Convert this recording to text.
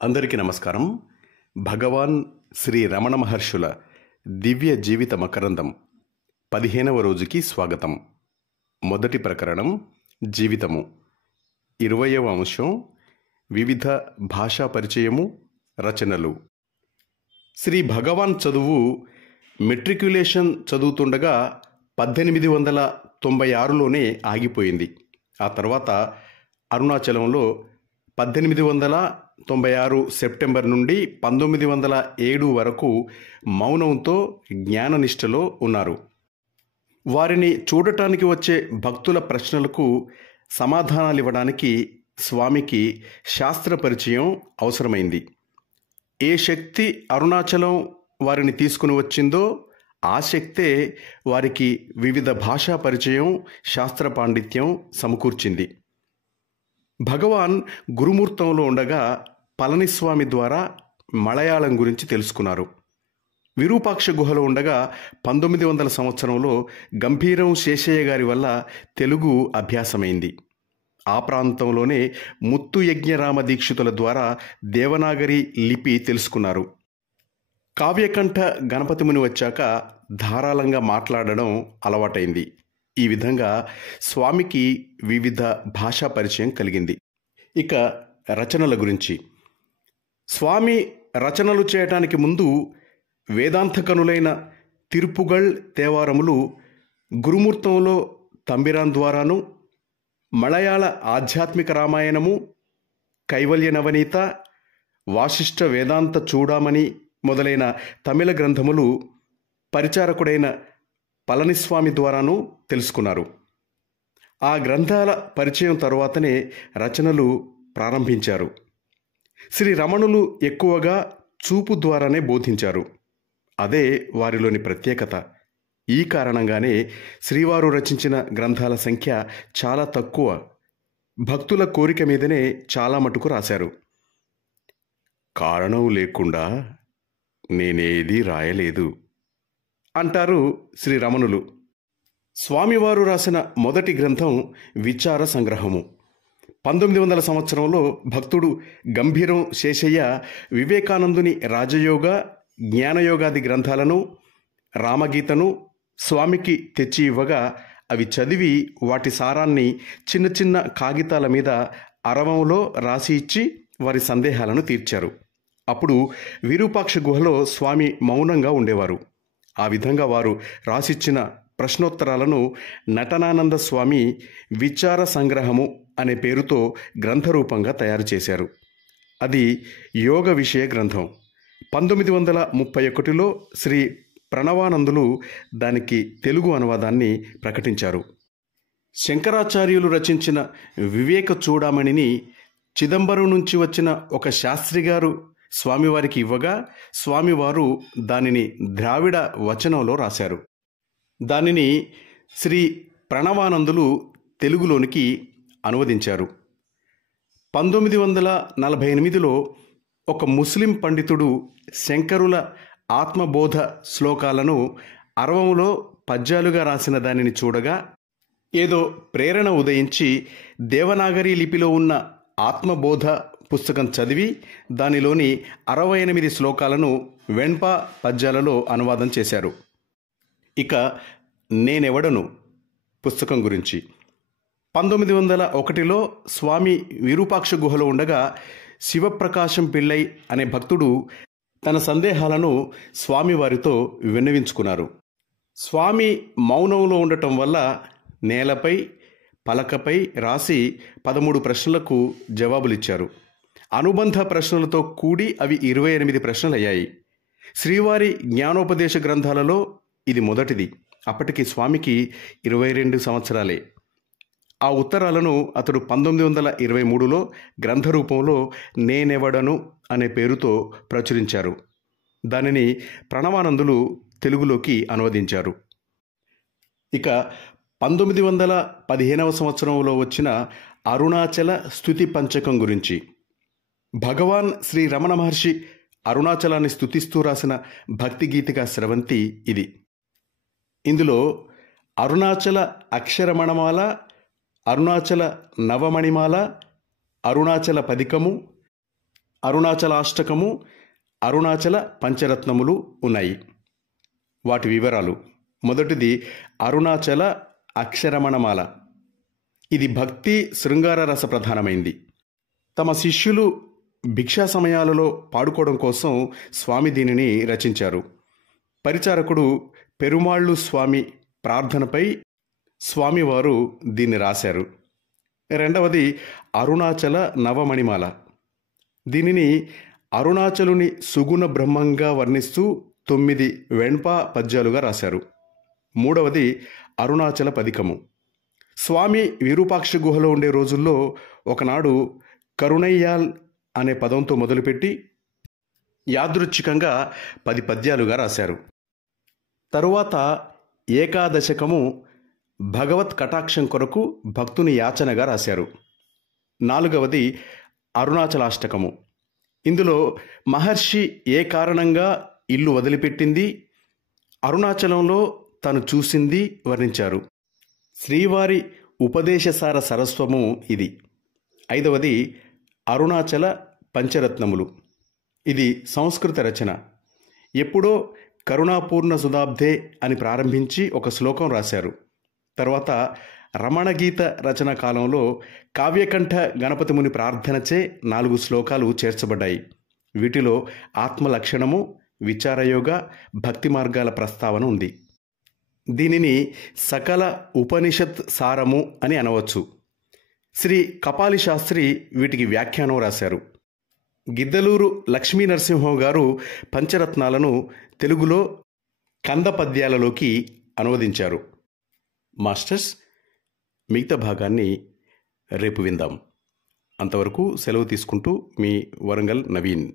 అందరికీ నమస్కారం. భగవాన్ శ్రీ రమణ మహర్షుల దివ్య జీవిత మకరందం 15వ రోజుకి స్వాగతం. మొదటి ప్రకరణం జీవితము. 20వ అంశం వివిధ భాషా పరిచయము, రచనలు. శ్రీ భగవాన్ చదువు మెట్రిక్యులేషన్ చదువుతుండగా 1896లోనే ఆగిపోయింది. ఆ తర్వాత అరుణాచలంలో 1896 సెప్టెంబర్ నుండి 1907 వరకు మౌనంతో జ్ఞాననిష్టలో ఉన్నారు. వారిని చూడటానికి వచ్చే భక్తుల ప్రశ్నలకు సమాధానాలివ్వడానికి స్వామికి శాస్త్ర పరిచయం అవసరమైంది. ఏ శక్తి అరుణాచలం వారిని తీసుకుని వచ్చిందో ఆ శక్తే వారికి వివిధ భాషా పరిచయం, శాస్త్ర పాండిత్యం సమకూర్చింది. భగవాన్ గురుమూర్తంలో ఉండగా పళనిస్వామి ద్వారా మలయాళం గురించి తెలుసుకున్నారు. విరూపాక్ష గుహలో ఉండగా 1900 సంవత్సరంలో గంభీరం శేషయ్య గారి వల్ల తెలుగు అభ్యాసమైంది. ఆ ప్రాంతంలోనే ముత్తు యజ్ఞరామ దీక్షితుల ద్వారా దేవనాగరి లిపి తెలుసుకున్నారు. కావ్యకంఠ గణపతిముని వచ్చాక ధారాళంగా మాట్లాడడం అలవాటైంది. ఈ విధంగా స్వామికి వివిధ భాషా పరిచయం కలిగింది. ఇక రచనల గురించి. స్వామి రచనలు చేయటానికి ముందు వేదాంతకనులైన తిరుపుగళ్ తేవారములు గురుమూర్తంలో తంబిరాన్ ద్వారాను, మలయాళ ఆధ్యాత్మిక రామాయణము, కైవల్య నవనీత, వాసిష్ఠ వేదాంత చూడామణి మొదలైన తమిళ గ్రంథములు పరిచారకుడైన పళనిస్వామి ద్వారాను తెలుసుకున్నారు. ఆ గ్రంథాల పరిచయం తరువాతనే రచనలు ప్రారంభించారు. శ్రీ రమణులు ఎక్కువగా చూపు ద్వారానే బోధించారు. అదే వారిలోని ప్రత్యేకత. ఈ కారణంగానే శ్రీవారు రచించిన గ్రంథాల సంఖ్య చాలా తక్కువ. భక్తుల కోరిక మీదనే చాలా మటుకు రాశారు. కారణం లేకుండా నేనేది రాయలేదు అంటారు శ్రీ రమణులు. స్వామివారు రాసిన మొదటి గ్రంథం విచార సంగ్రహము. 1900 సంవత్సరంలో భక్తుడు గంభీరం శేషయ్య వివేకానందుని రాజయోగ, జ్ఞానయోగాది గ్రంథాలను, రామగీతను స్వామికి తెచ్చి ఇవ్వగా అవి చదివి వాటి సారాన్ని చిన్న చిన్న కాగితాల మీద అరవంలో రాసి ఇచ్చి వారి సందేహాలను తీర్చారు. అప్పుడు విరూపాక్ష గుహలో స్వామి మౌనంగా ఉండేవారు. ఆ విధంగా వారు రాసిచ్చిన ప్రశ్నోత్తరాలను నటనానంద స్వామి విచార సంగ్రహము అనే పేరుతో గ్రంథరూపంగా తయారు చేశారు. అది యోగ విషయ గ్రంథం. 1931లో శ్రీ ప్రణవానందులు దానికి తెలుగు అనువాదాన్ని ప్రకటించారు. శంకరాచార్యులు రచించిన వివేక చూడామణిని చిదంబరం నుంచి వచ్చిన ఒక శాస్త్రి గారు స్వామివారికి ఇవ్వగా స్వామివారు దానిని ద్రావిడ వచనంలో రాశారు. దానిని శ్రీ ప్రణవానందులు తెలుగులోనికి అనువదించారు. 1948లో ఒక ముస్లిం పండితుడు శంకరుల ఆత్మబోధ శ్లోకాలను అరవంలో పద్యాలుగా రాసిన దానిని చూడగా ఏదో ప్రేరణ ఉదయించి దేవనాగరి లిపిలో ఉన్న ఆత్మబోధ పుస్తకం చదివి దానిలోని 68 శ్లోకాలను వెణ్పా పద్యాలలో అనువాదం చేశారు. ఇక నేనెవడను పుస్తకం గురించి. 1901లో స్వామి విరూపాక్ష గుహలో ఉండగా శివప్రకాశం పిళ్ళై అనే భక్తుడు తన సందేహాలను స్వామివారితో విన్నవించుకున్నారు. స్వామి మౌనంలో ఉండటం వల్ల నేలపై, పలకపై రాసి 13 ప్రశ్నలకు జవాబులిచ్చారు. అనుబంధ ప్రశ్నలతో కూడి అవి 28 ప్రశ్నలయ్యాయి. శ్రీవారి జ్ఞానోపదేశ గ్రంథాలలో ఇది మొదటిది. అప్పటికి స్వామికి 22 సంవత్సరాలే. ఆ ఉత్తరాలను అతడు 1923లో గ్రంథరూపంలో నేనెవడను అనే పేరుతో ప్రచురించారు. దానిని ప్రణవానందులు తెలుగులోకి అనువదించారు. ఇక 1915వ సంవత్సరంలో వచ్చిన అరుణాచల స్తుతి పంచకం గురించి. భగవాన్ శ్రీ రమణ మహర్షి అరుణాచలాన్ని స్తుతిస్తూ రాసిన భక్తి గీతిక స్రవంతి ఇది. ఇందులో అరుణాచల అక్షరమణమాల, అరుణాచల నవమణిమాల, అరుణాచల పదికము, అరుణాచలాష్టకము, అరుణాచల పంచరత్నములు ఉన్నాయి. వాటి వివరాలు: మొదటిది అరుణాచల అక్షరమణమాల. ఇది భక్తి శృంగార రస ప్రధానమైంది. తమ శిష్యులు భిక్షా సమయాలలో పాడుకోవడం కోసం స్వామి దీనిని రచించారు. పరిచారకుడు పెరుమాళ్ళు స్వామి ప్రార్థనపై స్వామివారు దీన్ని రాశారు. రెండవది అరుణాచల నవమణిమాల. దీనిని అరుణాచలుని సుగుణ బ్రహ్మంగా వర్ణిస్తూ 9 వెణ్పా పద్యాలుగా రాశారు. మూడవది అరుణాచల పదికము. స్వామి విరూపాక్ష గుహలో ఉండే రోజుల్లో ఒకనాడు కరుణయ్యాల్ అనే పదంతో మొదలుపెట్టి యాదృచ్ఛికంగా 10 పద్యాలుగా రాశారు. తరువాత ఏకాదశకము భగవత్ కటాక్షం కొరకు భక్తుని యాచనగా రాశారు. నాలుగవది అరుణాచలాష్టకము. ఇందులో మహర్షి ఏ కారణంగా ఇల్లు వదిలిపెట్టింది, అరుణాచలంలో తను చూసింది వర్ణించారు. శ్రీవారి ఉపదేశసార సరస్వము ఇది. ఐదవది అరుణాచల పంచరత్నములు. ఇది సంస్కృత రచన. ఎప్పుడో కరుణాపూర్ణ సుధాబ్దే అని ప్రారంభించి ఒక శ్లోకం రాశారు. తర్వాత రమణగీత రచన కాలంలో కావ్యకంఠ గణపతి ముని ప్రార్థనచే 4 శ్లోకాలు చేర్చబడ్డాయి. వీటిలో ఆత్మలక్షణము, విచారయోగ, భక్తి మార్గాల ప్రస్తావన ఉంది. దీనిని సకల ఉపనిషత్ సారము అని అనవచ్చు. శ్రీ కపాలి శాస్త్రి వీటికి వ్యాఖ్యానం రాశారు. గిద్దలూరు లక్ష్మీ నరసింహం గారు పంచరత్నాలను తెలుగులో కంద పద్యాలలోకి అనువదించారు. మాస్టర్స్, మిగతా భాగాన్ని రేపు విందాం. అంతవరకు సెలవు తీసుకుంటూ మీ వరంగల్ నవీన్.